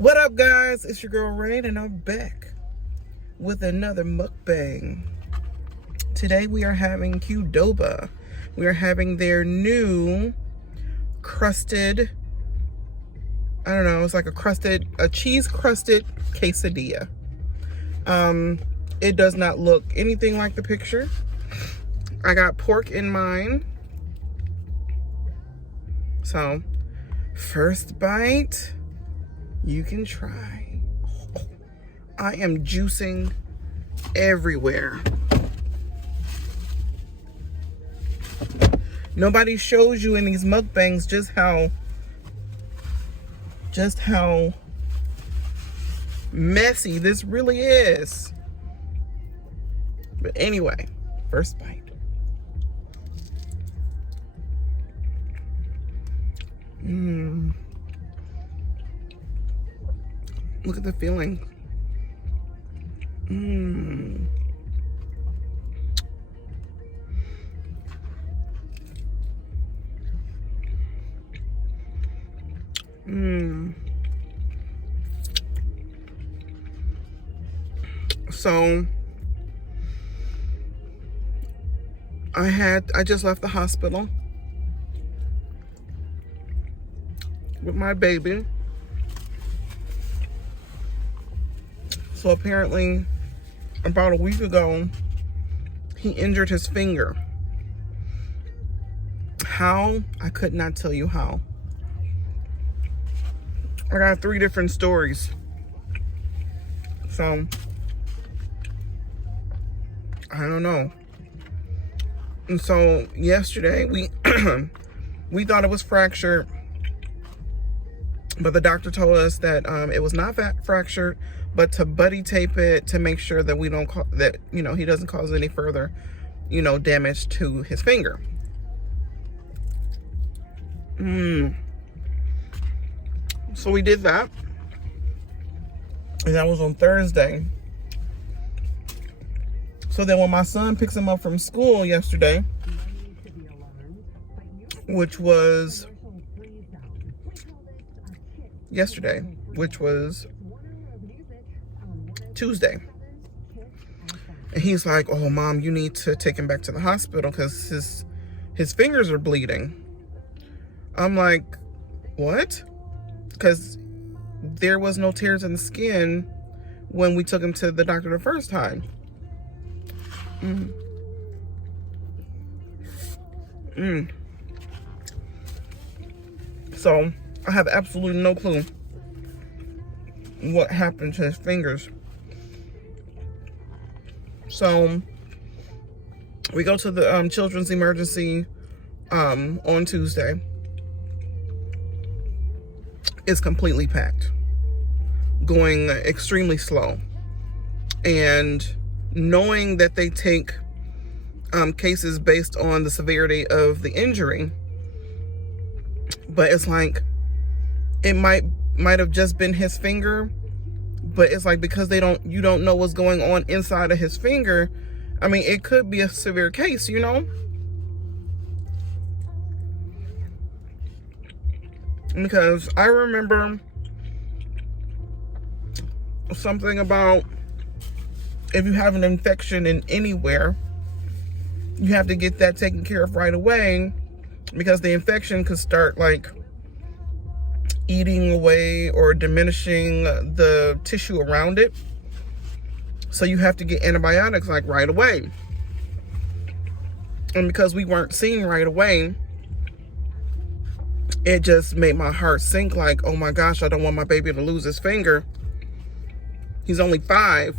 What up, guys? It's your girl Rane, and I'm back with another mukbang. Today we are having Qdoba. We are having their new crusted, I don't know, it's like a cheese crusted quesadilla. It does not look anything like the picture. I got pork in mine. So, first bite, you can try. Oh, I am juicing everywhere. Nobody shows you in these mukbangs just how messy this really is. But anyway, first bite. Look at the feeling. So I just left the hospital with my baby. So apparently about a week ago, he injured his finger. How? I could not tell you how. I got 3 different stories. So I don't know. And so yesterday we we thought it was fractured, but the doctor told us that it was not fractured, but to buddy tape it to make sure that we don't he doesn't cause any further damage to his finger. So we did that, and that was on Thursday. So then when my son picks him up from school yesterday, which was Tuesday, and he's like, "Oh, Mom, you need to take him back to the hospital because his fingers are bleeding." I'm like, "What?" Because there was no tears in the skin when we took him to the doctor the first time. So I have absolutely no clue what happened to his fingers. So we go to the children's emergency on Tuesday. It's completely packed, going extremely slow, and knowing that they take cases based on the severity of the injury, but it's like it might have just been his finger, but it's like because you don't know what's going on inside of his finger. I mean, it could be a severe case, because I remember something about if you have an infection in anywhere, you have to get that taken care of right away, because the infection could start like eating away or diminishing the tissue around it. So you have to get antibiotics like right away. And because we weren't seeing right away, it just made my heart sink, like, oh my gosh, I don't want my baby to lose his finger. He's only 5.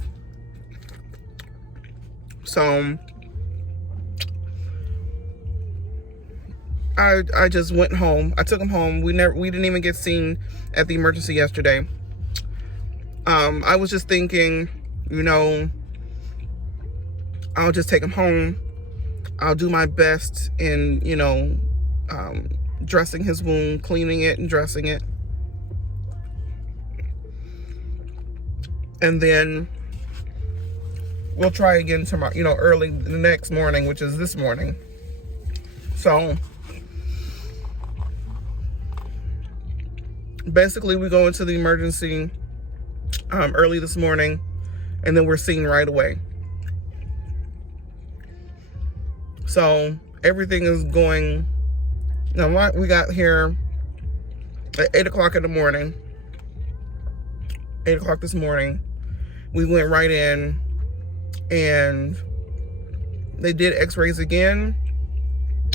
So I just went home. I took him home. We didn't even get seen at the emergency yesterday. I was just thinking, I'll just take him home. I'll do my best in, dressing his wound, cleaning it and dressing it. And then we'll try again tomorrow, early the next morning, which is this morning. So Basically, we go into the emergency early this morning, and then we're seen right away. So everything is going. Now, we got here at 8 o'clock in the morning. 8 o'clock this morning. We went right in, and they did x-rays again,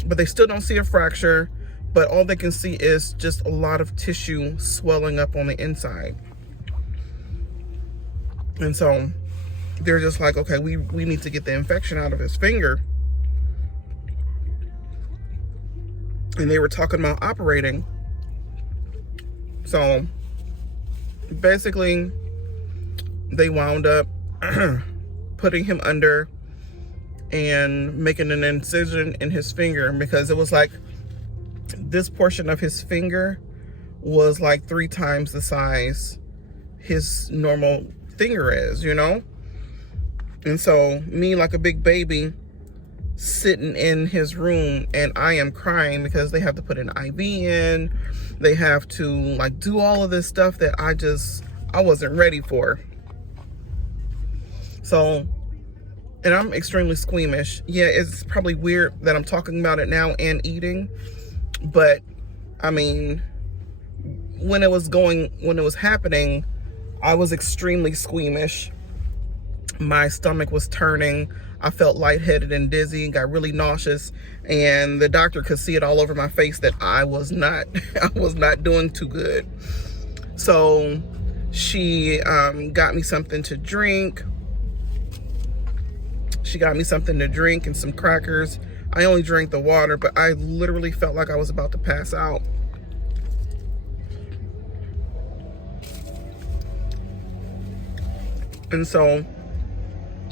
but they still don't see a fracture, but all they can see is just a lot of tissue swelling up on the inside. And so they're just like, okay, we need to get the infection out of his finger. And they were talking about operating. So basically, they wound up putting him under and making an incision in his finger, because it was like this portion of his finger was like 3 times the size his normal finger is, you know? And so me, like a big baby, sitting in his room, and I am crying because they have to put an IV in. They have to like do all of this stuff that I wasn't ready for. So, and I'm extremely squeamish. Yeah, it's probably weird that I'm talking about it now and eating, but I mean, when it was happening, I was extremely squeamish. My stomach was turning. I felt lightheaded and dizzy, got really nauseous, and the doctor could see it all over my face that I was not doing too good. So she got me something to drink. She got me something to drink and some crackers. I only drank the water, but I literally felt like I was about to pass out. And so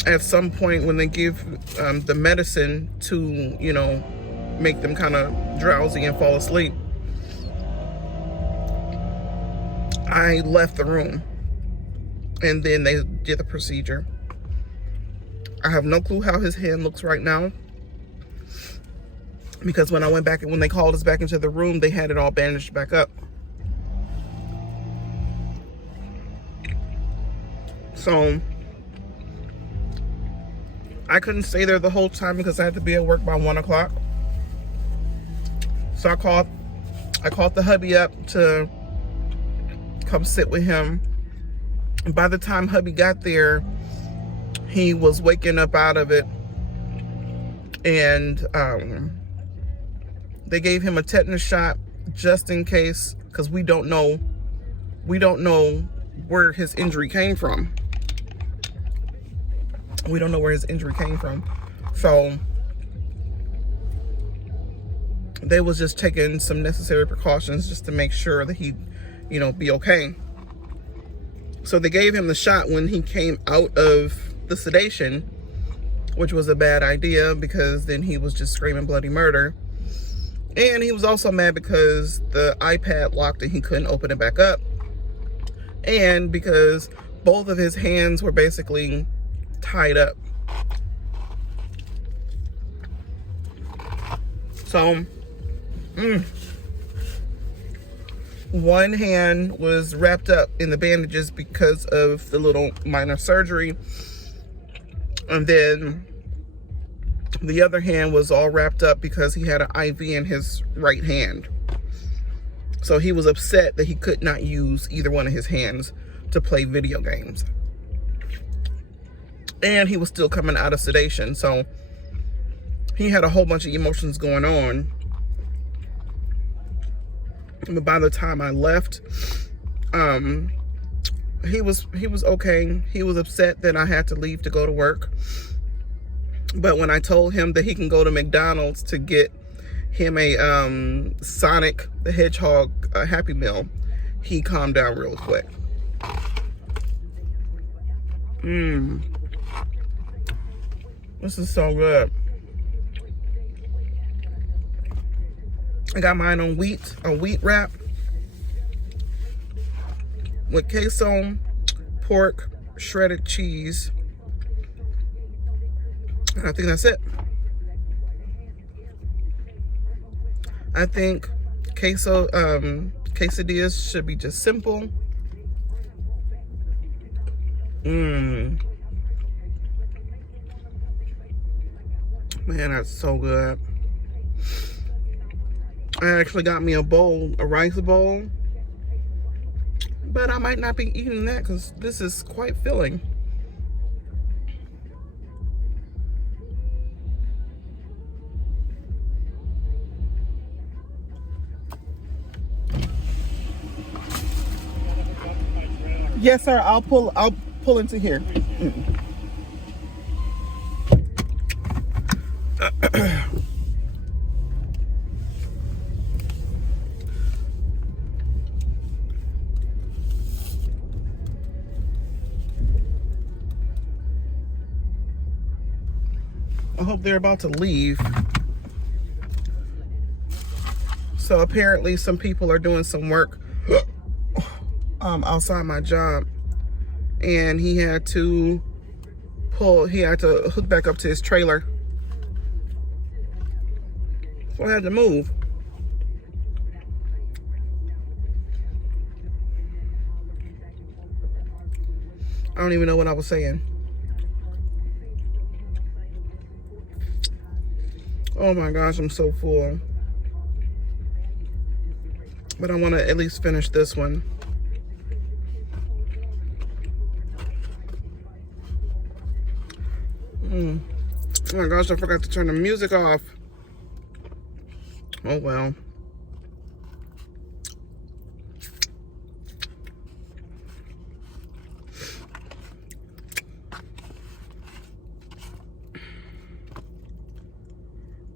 at some point, when they give the medicine to, you know, make them kind of drowsy and fall asleep, I left the room, and then they did the procedure. I have no clue how his hand looks right now, because when I went back and when they called us back into the room, they had it all bandaged back up. So I couldn't stay there the whole time because I had to be at work by 1 o'clock. So I called the hubby up to come sit with him. And by the time hubby got there, he was waking up out of it, and they gave him a tetanus shot just in case, because we don't know where his injury came from. We don't know where his injury came from. So they was just taking some necessary precautions just to make sure that he'd, you know, be okay. So they gave him the shot when he came out of the sedation, which was a bad idea, because then he was just screaming bloody murder. And he was also mad because the iPad locked and he couldn't open it back up. And because both of his hands were basically tied up. So one hand was wrapped up in the bandages because of the little minor surgery, and then the other hand was all wrapped up because he had an IV in his right hand. So he was upset that he could not use either one of his hands to play video games. And he was still coming out of sedation, so he had a whole bunch of emotions going on. But by the time I left, he was okay. He was upset that I had to leave to go to work. But when I told him that he can go to McDonald's to get him a Sonic the Hedgehog Happy Meal, he calmed down real quick. This is so good. I got mine on a wheat wrap with queso, pork, shredded cheese. And I think that's it. I think queso, Quesadillas should be just simple. Man, that's so good. I actually got me a bowl, a rice bowl, but I might not be eating that because this is quite filling. Yes, sir. I'll pull into here. I hope they're about to leave. So apparently some people are doing some work outside my job, and he had to hook back up to his trailer. So I had to move. I don't even know what I was saying. Oh my gosh, I'm so full. But I want to at least finish this one. Oh my gosh, I forgot to turn the music off. Oh well.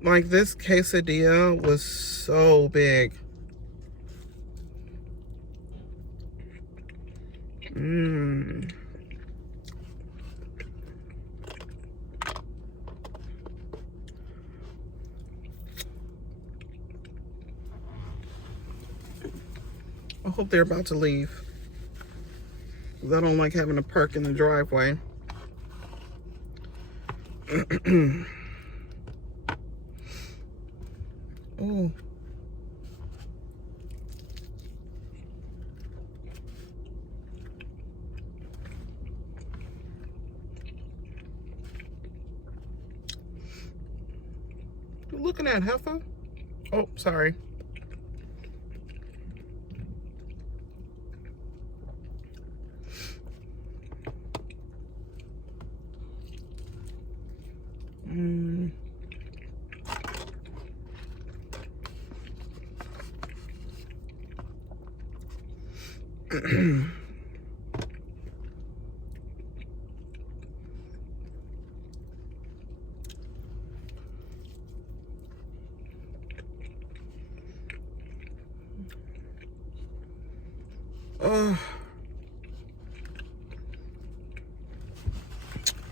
Like, this quesadilla was so big. I hope they're about to leave, 'cause I don't like having to park in the driveway. Oh. You looking at, heifer? Oh, sorry.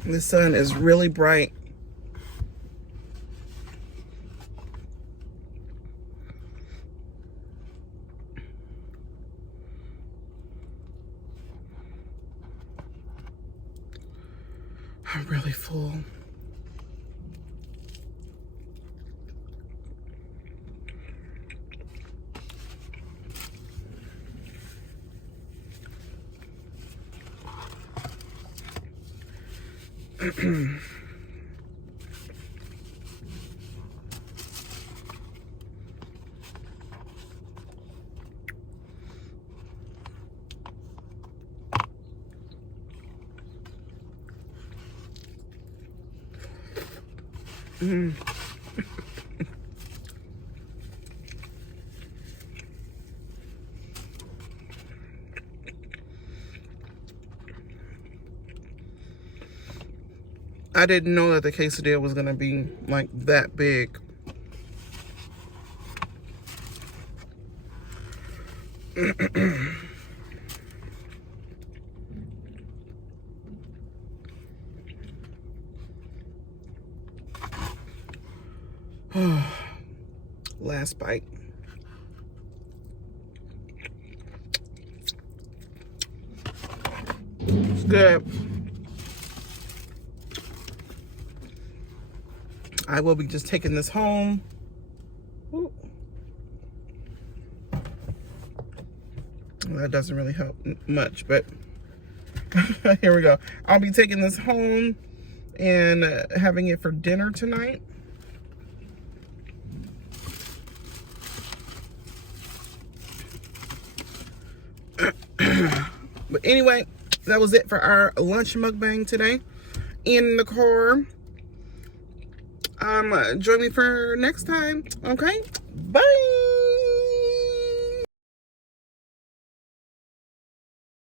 The sun is really bright. I'm really full. I didn't know that the quesadilla was gonna be like that big. Last bite. It's good. I will be just taking this home. Ooh. Well, that doesn't really help much, but here we go. I'll be taking this home and having it for dinner tonight. But anyway, that was it for our lunch mukbang today in the car. Join me for next time. Okay, bye.